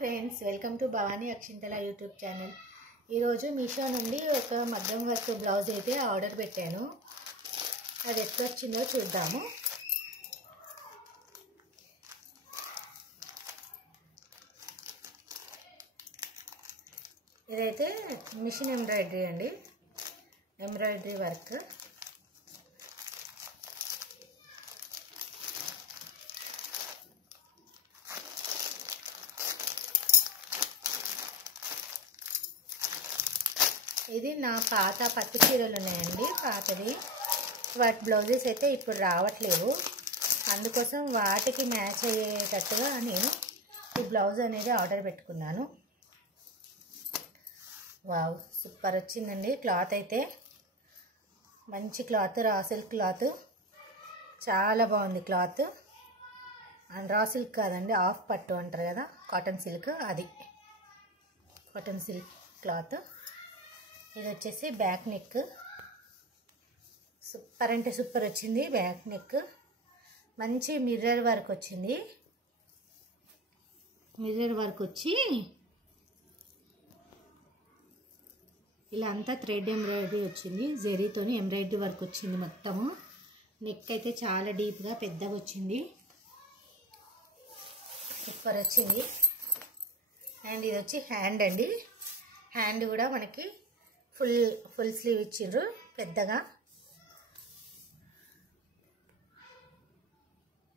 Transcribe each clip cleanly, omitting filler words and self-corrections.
Friends, welcome to Bhavani Akshintala YouTube channel. ఈరోజు మీషో నుండి ఒక మగ్గం వర్క్ బ్లౌజ్ అయితే ఆర్డర్ పెట్టాను. అది ఎట్లా వచ్చిందో చూద్దాము. ఇదైతే మిషన్ ఎంబ్రాయిడరీ అండి, ఎంబ్రాయిడరీ వర్క్. ఇది నా పాత పట్టు చీరలు ఉన్నాయండి, పాతవి. వాటి బ్లౌజెస్ అయితే ఇప్పుడు రావట్లేవు, అందుకోసం వాటికి మ్యాచ్ అయ్యేటట్టుగా నేను ఈ బ్లౌజ్ అనేది ఆర్డర్ పెట్టుకున్నాను. వావ్, సూపర్ వచ్చిందండి. క్లాత్ అయితే మంచి క్లాత్, రా సిల్క్ క్లాత్, చాలా బాగుంది క్లాత్. అండ్ రా సిల్క్ కాదండి, ఆఫ్ పట్టు అంటారు కదా, కాటన్ సిల్క్, అది కాటన్ సిల్క్ క్లాత్. ఇది వచ్చేసి బ్యాక్ నెక్, సూపర్ అంటే సూపర్ వచ్చింది. బ్యాక్ నెక్ మంచి మిర్రర్ వర్క్ వచ్చింది. మిర్రర్ వర్క్ వచ్చి ఇలా అంతా థ్రెడ్ ఎంబ్రాయిడరీ వచ్చింది, జెరీతోని ఎంబ్రాయిడరీ వర్క్ వచ్చింది మొత్తము. నెక్ అయితే చాలా డీప్గా పెద్దగా వచ్చింది, సూపర్ వచ్చింది. అండ్ ఇది వచ్చి హ్యాండ్ అండి, హ్యాండ్ కూడా మనకి ఫుల్ స్లీవ్ ఇచ్చిండ్రు పెద్దగా.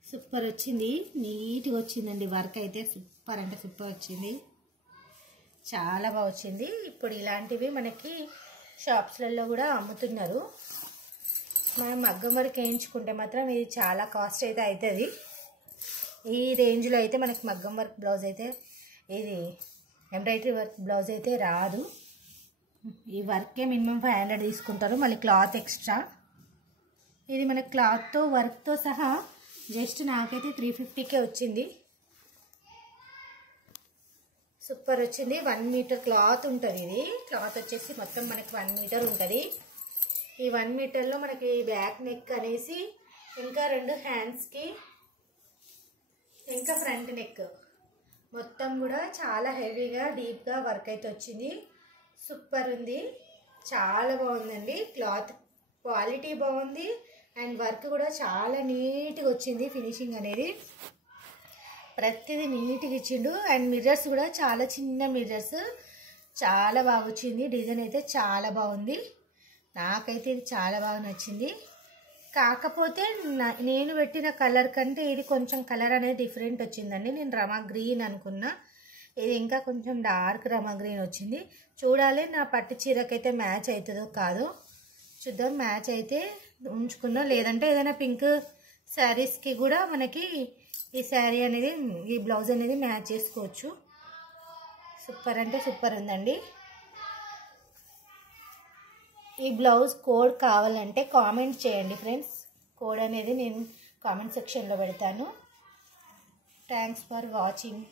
సూపర్ వచ్చింది, నీట్గా వచ్చిందండి. వర్క్ అయితే సూపర్ అంటే సూపర్ వచ్చింది, చాలా బాగా వచ్చింది. ఇప్పుడు ఇలాంటివి మనకి షాప్స్లలో కూడా అమ్ముతున్నారు. మనం మగ్గం వర్క్ వేయించుకుంటే మాత్రం ఇది చాలా కాస్ట్ అయితే అవుతుంది. ఈ రేంజ్లో అయితే మనకి మగ్గం వర్క్ బ్లౌజ్ అయితే, ఇది ఎంబ్రాయిడరీ వర్క్ బ్లౌజ్ అయితే రాదు. ఈ వర్కే మినిమం 500 తీసుకుంటారు, మళ్ళీ క్లాత్ ఎక్స్ట్రా. ఇది మన క్లాత్తో వర్క్తో సహా జస్ట్ నాకైతే 350కే వచ్చింది. సూపర్ వచ్చింది. 1 మీటర్ క్లాత్ ఉంటుంది. ఇది క్లాత్ వచ్చేసి మొత్తం మనకి 1 మీటర్ ఉంటుంది. ఈ 1 మీటర్లో మనకి బ్యాక్ నెక్ అనేసి, ఇంకా 2 హ్యాండ్స్కి, ఇంకా ఫ్రంట్ నెక్ మొత్తం కూడా చాలా హెవీగా డీప్గా వర్క్ అయితే వచ్చింది. సూపర్ ఉంది, చాలా బాగుందండి. క్లాత్ క్వాలిటీ బాగుంది అండ్ వర్క్ కూడా చాలా నీట్గా వచ్చింది. ఫినిషింగ్ అనేది ప్రతిదీ నీట్గా ఇచ్చిండు. అండ్ మిర్రర్స్ కూడా చాలా చిన్న మిర్రర్స్, చాలా బాగా వచ్చింది. డిజైన్ అయితే చాలా బాగుంది, నాకైతే ఇది చాలా బాగా నచ్చింది. కాకపోతే నేను పెట్టిన కలర్ కంటే ఇది కొంచెం కలర్ అనేది డిఫరెంట్ వచ్చిందండి. నేను రమా గ్రీన్ అనుకున్నా, ఇది ఇంకా కొంచెం డార్క్ రమా గ్రీన్ వచ్చింది. చూడాలి నా పట్టు చీరకైతే మ్యాచ్ అవుతుందో కాదో చూద్దాం. మ్యాచ్ అయితే ఉంచుకున్నా, లేదంటే ఏదైనా పింక్ శారీస్కి కూడా మనకి ఈ శారీ అనేది, ఈ బ్లౌజ్ అనేది మ్యాచ్ చేసుకోవచ్చు. సూపర్ అంటే సూపర్ ఉందండి. ఈ బ్లౌజ్ కోడ్ కావాలంటే కామెంట్ చేయండి ఫ్రెండ్స్. కోడ్ అనేది నేను కామెంట్ సెక్షన్లో పెడతాను. Thanks for watching.